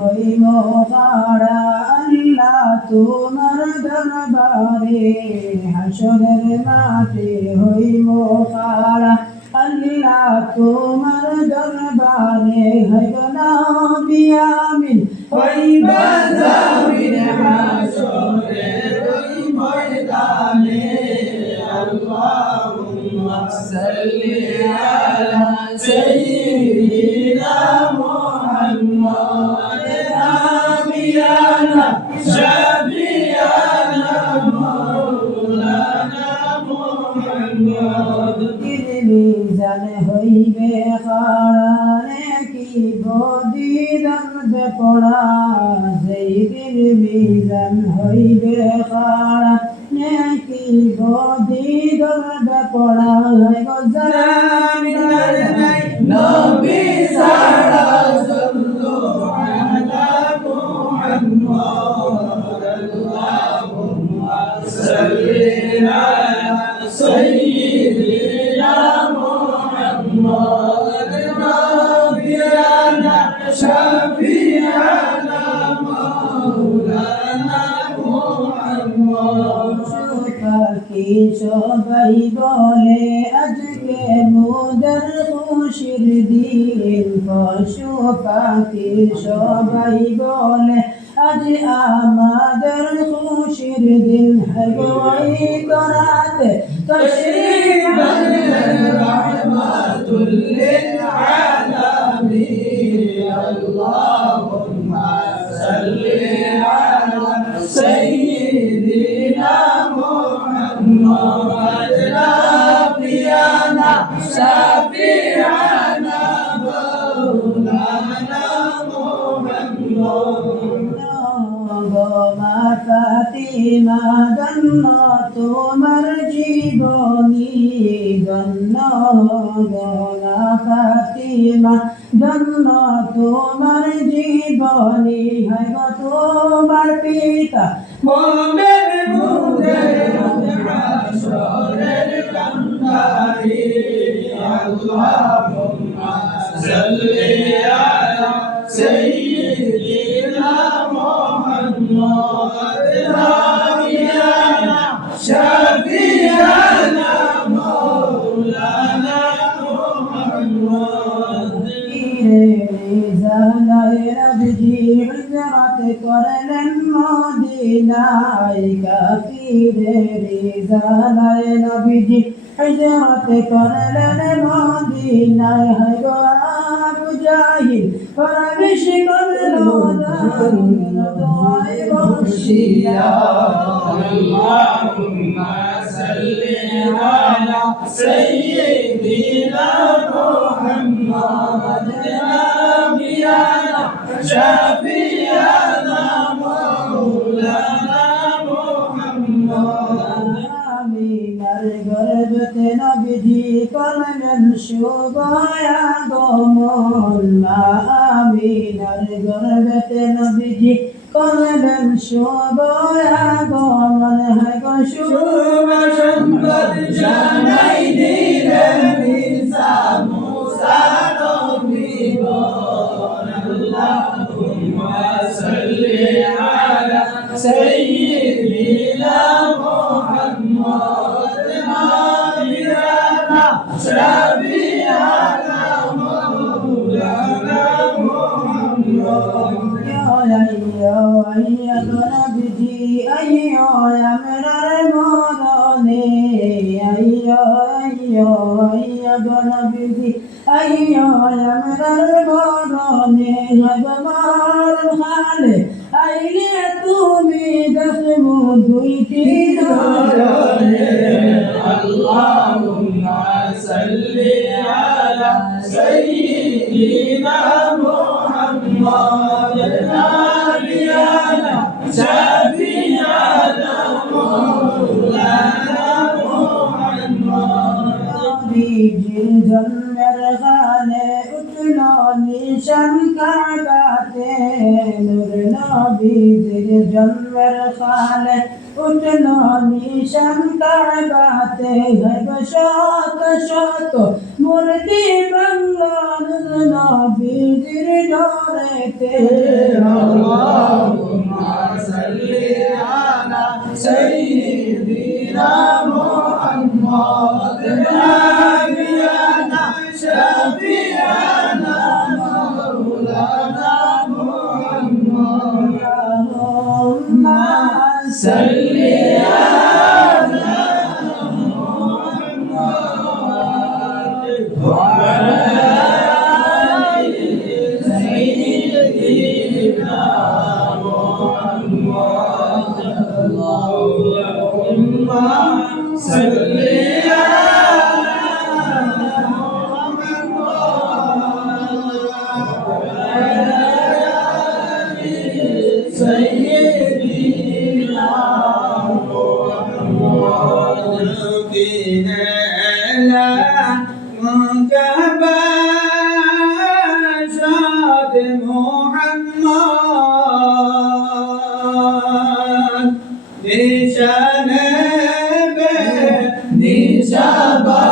হইব কারা আল্লাহ তোমার দরবারে হাসরের মাঠে হইব আল্লাহ তোমার দরবারে হইব না বিয়ামিন হইবা মিজান হইবে হারানে কি বদিদান বেপড়া যেই দিন মিজান হইবে হারানে কি বদিদান বেপড়া নাই, নবী সবাই বলে আজকে মোদর খুশির দিন পশু পাখি সবাই বলে আজ আমাদের খুশির দিন হরবই করাতে তশ্রী রহমাতুল্লাহ জীবনী তোমার পিতা। মোমের মুদের হাসরের কান্দারি আল্লাহুম্মা সাল্লি আলা সাইয়্যিদিনা মুহাম্মদ গেলেন মদিনায় কাফিরের জানায় নবীজি হজরত করলেন মদিনায় হয় গো আবু জাহিল পরমিশ করলো দারুন দোয়ায় বসিয়া আল্লাহুম্মা সাল্লি আলা সাইয়্যিদিনা মুহাম্মাদ নাবিয়ানা গর্ভতে নবীজি করলেন শুভায়া গমন মা আমিনার গর্ভতে নবীজি করলেন শুভায়া গমন হয় গো শুভ সংবাদ জানাই নবীজি আইয়ো আমরার মরণে আইয়ো আইয়ো আইয়ো নবীজি আইয়ো আমরার মরণে হজমার হালে আইলে তুমি দেখমু দুইটি ধরনে নিশান কাবাতে হইব শত শত মূর্তি Jabba.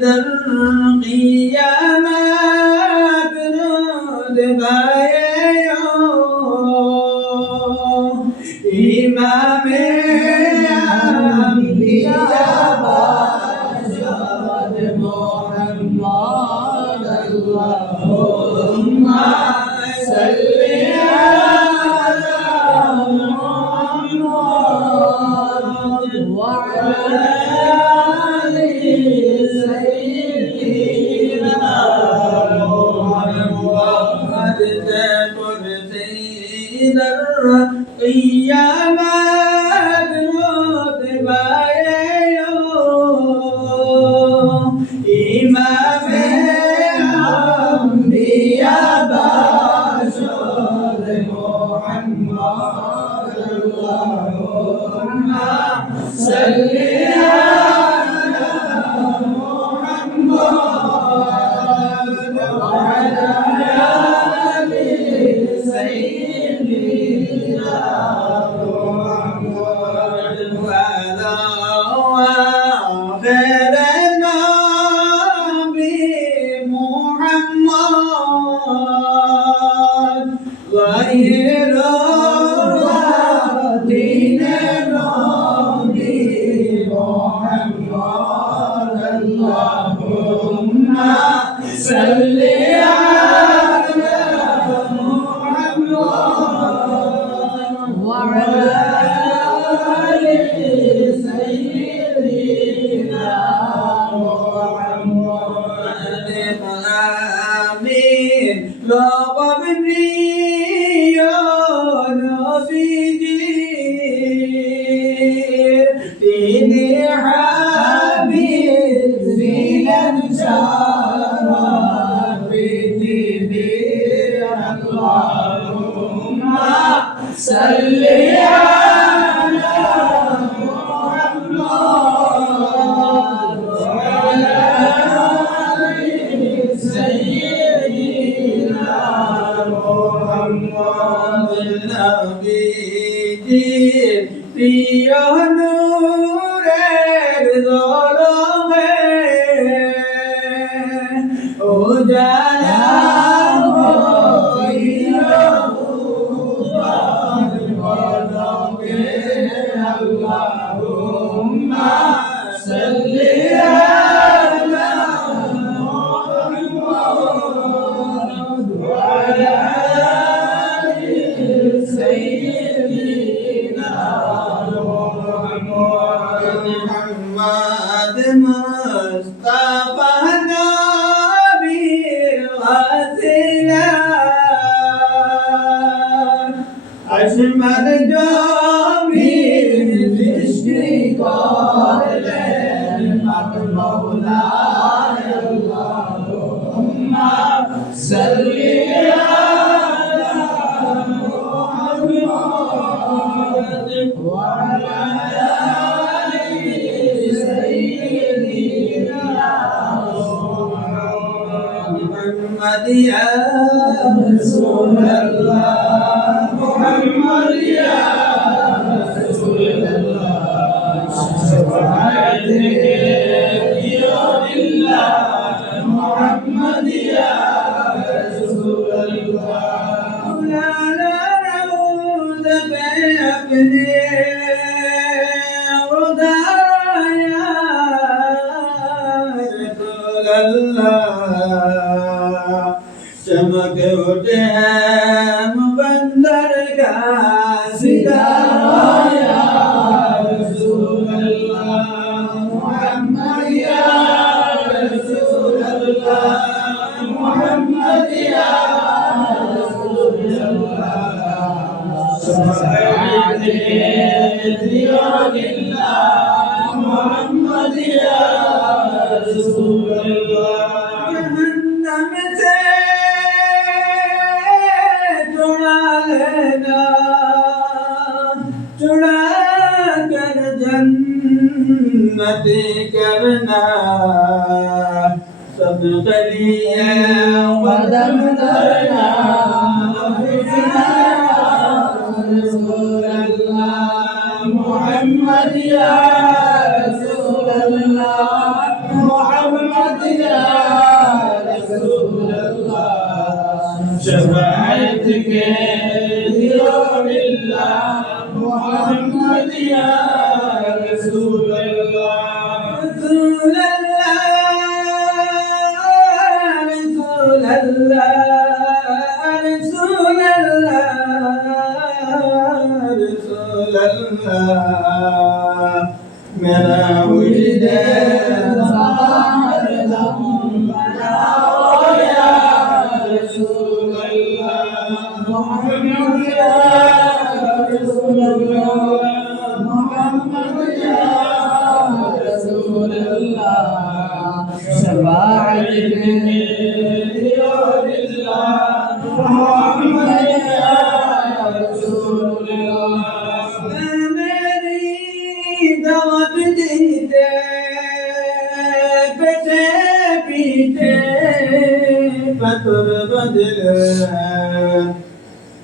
إذا aleluia. يا رسول الله محمد يا تبتلي يا ودمتها رسول الله. من وجدان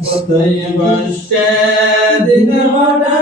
وطيب الشادن غنائنا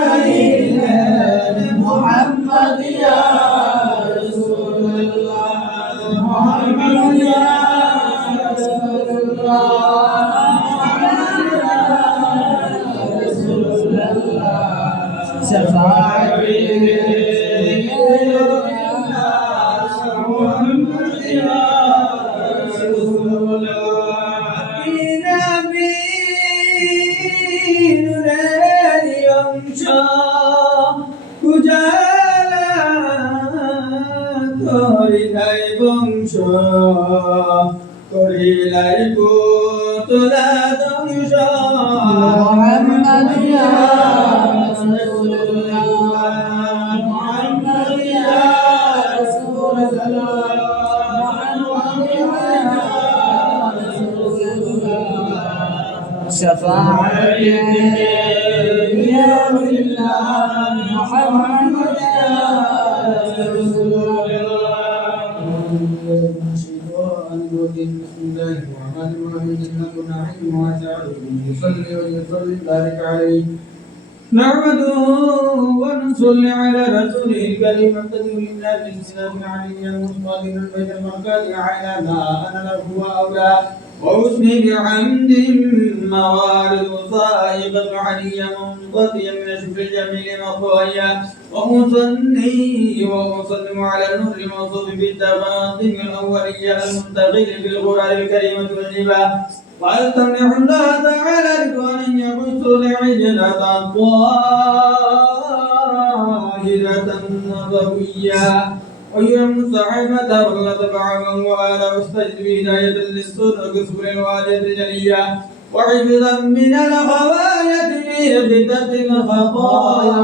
رسول نعمده ونصلي على رسوله الكريم الذي منا بالاسلام عليا مصطفى بين المركز على ما أنا له واولى واثني بحمد موارد صائبة عليا من شكر الجميل مخويا ومصلي ومسلم على النور الموصوف بالتفاضل الأولية المنتقل بالغرار الكريمه والهبه وهل تمنح الله تعالى رضوانا يبث لعجلة طاهرة نبوية. ويوم صحيفة والله بعضا وآل واستجد بهداية للسر وكسب الواجهة الجلية وحفظا من الخوايا في غدة الخطايا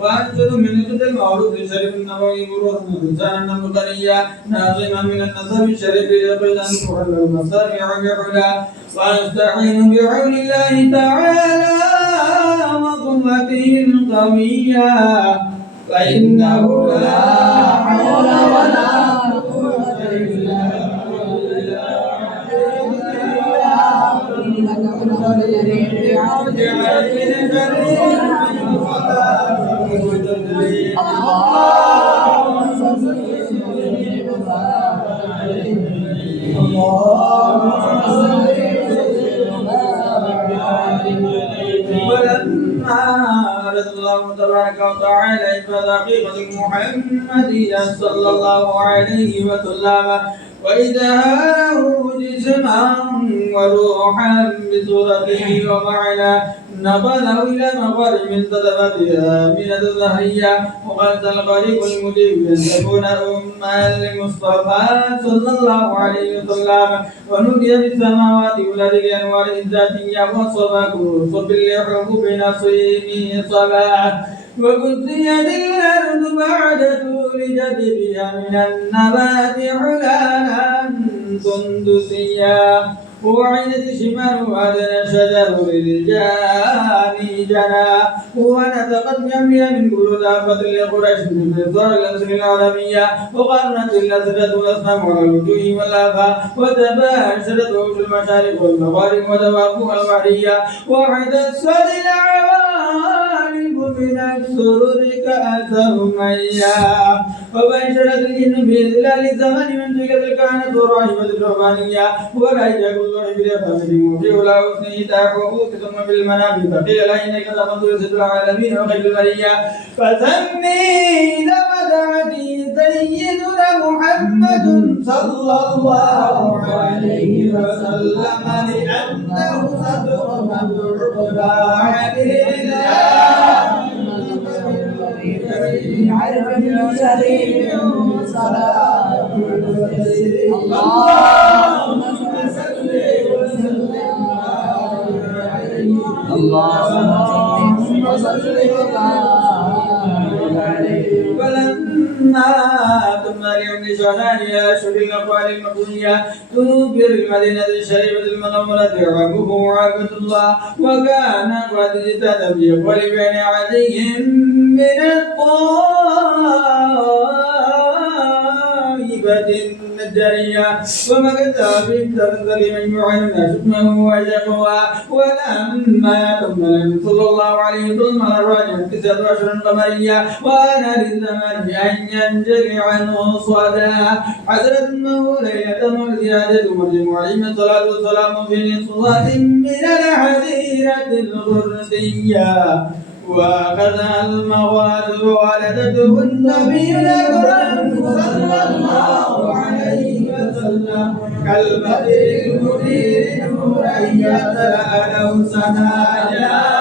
وأنزل من جد المعروف الشريف النبوي مروح لسانا مقريا ناظما من النسب الشريف يقيدا محل المصارع بحلا ونستعين بعون الله تعالى وقوته القوية فإنه لا حول ولا قوة إلا ولما تبارك وتعالى إثبات حقيقة محمدية صلى الله عليه وسلم. وإظهاره جسما وروحا بصورته ومعنى نقله إلى مقر من صدفتها من الظهرية وقد القريب المجيب أن تكون أما صلى الله عليه وسلم. ونودي بالسماوات والأرض بأنوار الذاتية والصفا صب لحبوب نصيب صباح وكسيت الأرض بعد طول جدبها من النبات حلالا سندسيا وعينت شمال أدنى شجر للجاني جنى ونطقت يميا من كل دابة لقريش من مصدر الأسر العربية وقرنت الأسرة الأصنام على الوجوه والآفاق. وتباشرت وجه المشارق والمغارب ودوابها البحرية. وعدت سد العوالم من السرور كأثر مياه وبشرت الجن بظلال الزمن من تلك الكهنة الرحمة الربانية ورأيت كل عبر فمن وفي ولا حسنه تحقق ثم بالمنام فقيل إنك لمنظور ست العالمين وخير البرية. فسمي ودعتي سيدنا محمد صلى الله عليه وسلم لأنه صدق مبعوث عرف المرسلين صلاة اللهم صل وسلم. اللهم صل عليه فلما تم لعن شهادة أشهر الأقوال المقضية تنبر المدينة الشريفة المنورة عبده عبد الله. وكان قد اجتهد في قول بين عليهم من الطائفة. النجارية ومكث في تنزل من يعلم شتمه وشقوا ولما النبي صلى الله عليه وسلم الراجع تسعة عشر قمرية وأنا للزمان أن ينجلي عنه صدى حسنت أمه ليلة والزيادة مرجم عليهم الصلاة والسلام في نصرة من الحزيرة الغرسية. وأخذ المواد ولدته النبي الأكرم صلى الله عليه وسلم كالبدر المنير نورا يتلأ له سنايا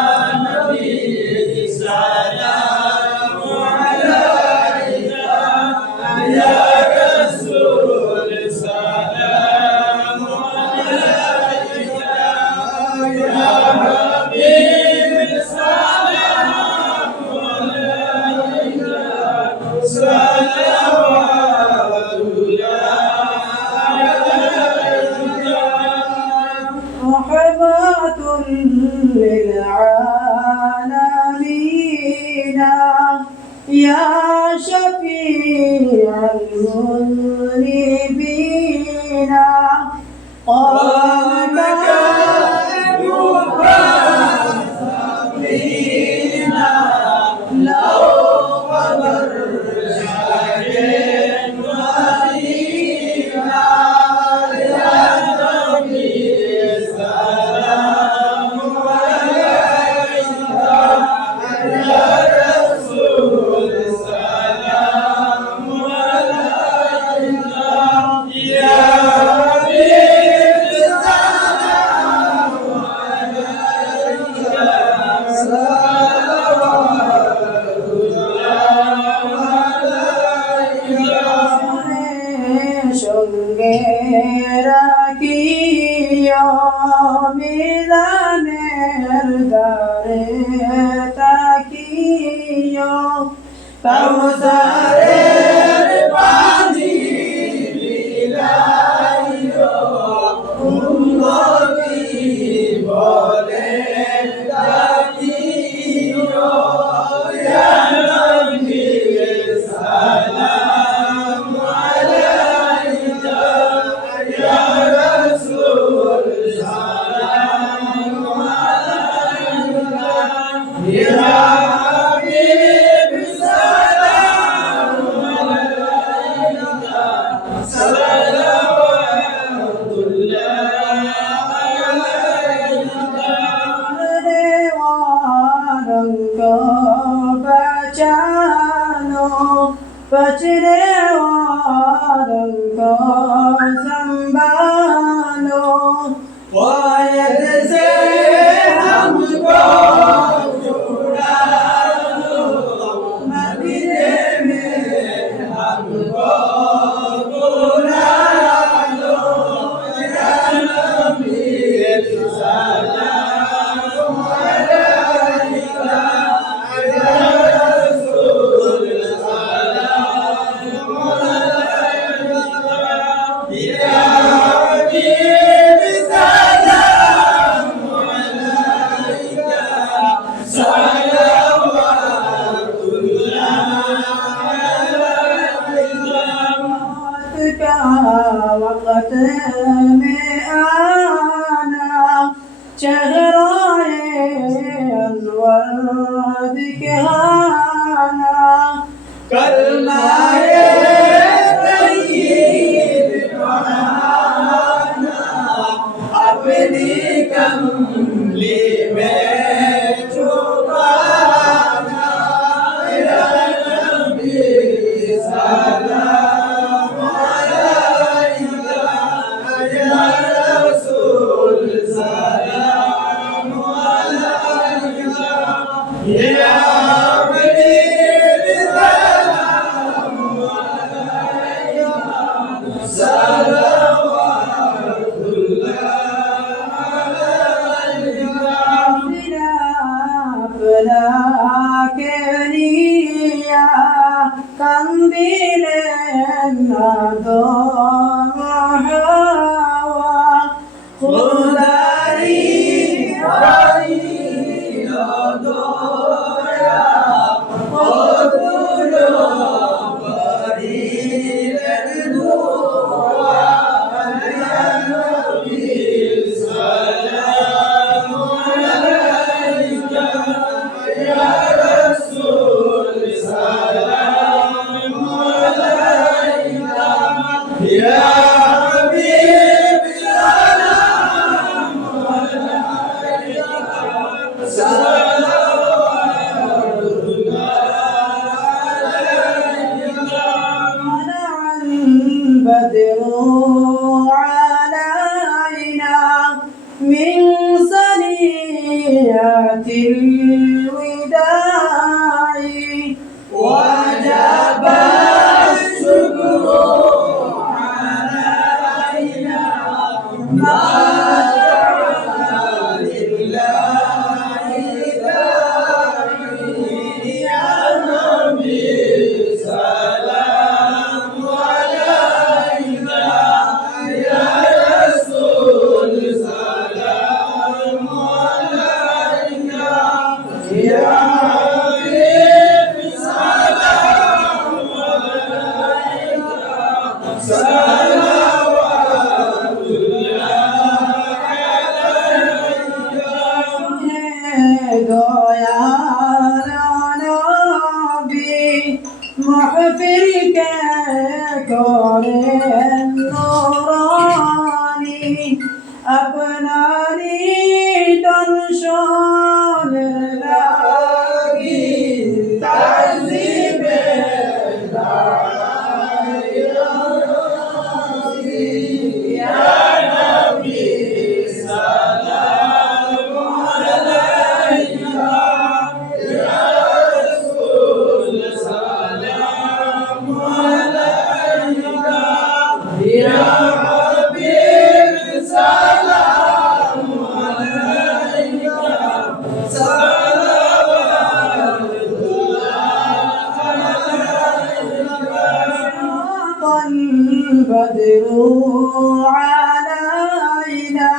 قدروا علينا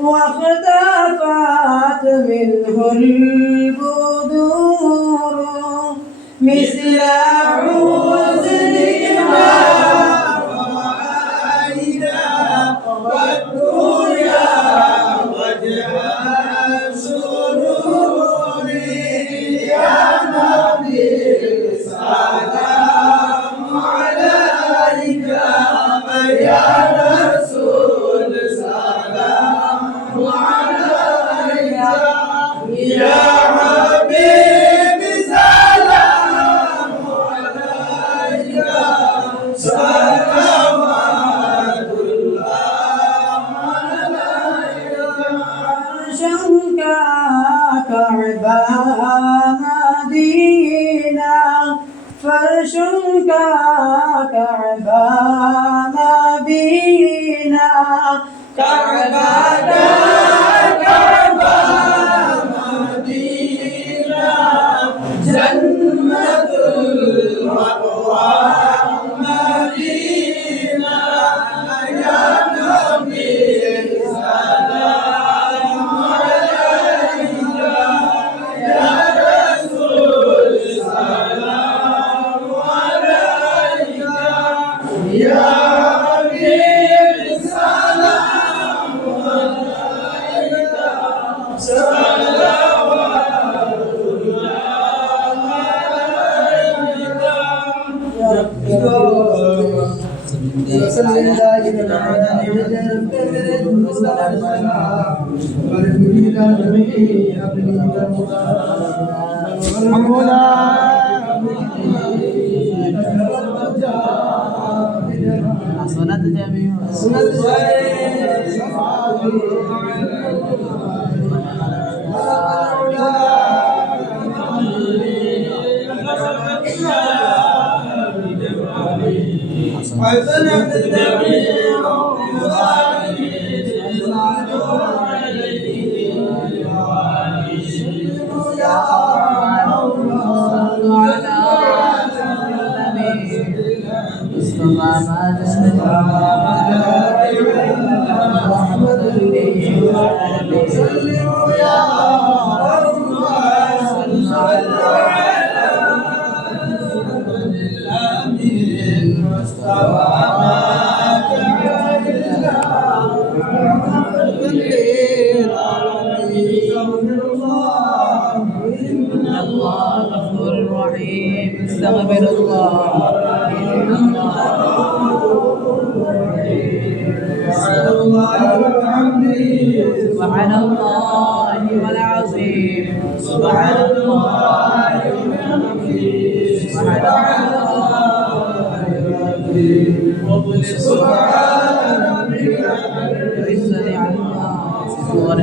واختفت منه البدور مثل عود كعبا مدينة فرشك كعبا مدينة كعبا كعبا सुनत जमी सुनत जय الله استغفر الله إن الله سبحان الله والعظيم سبحان الله سبحان الله سبحان ربك العزة عما يصفون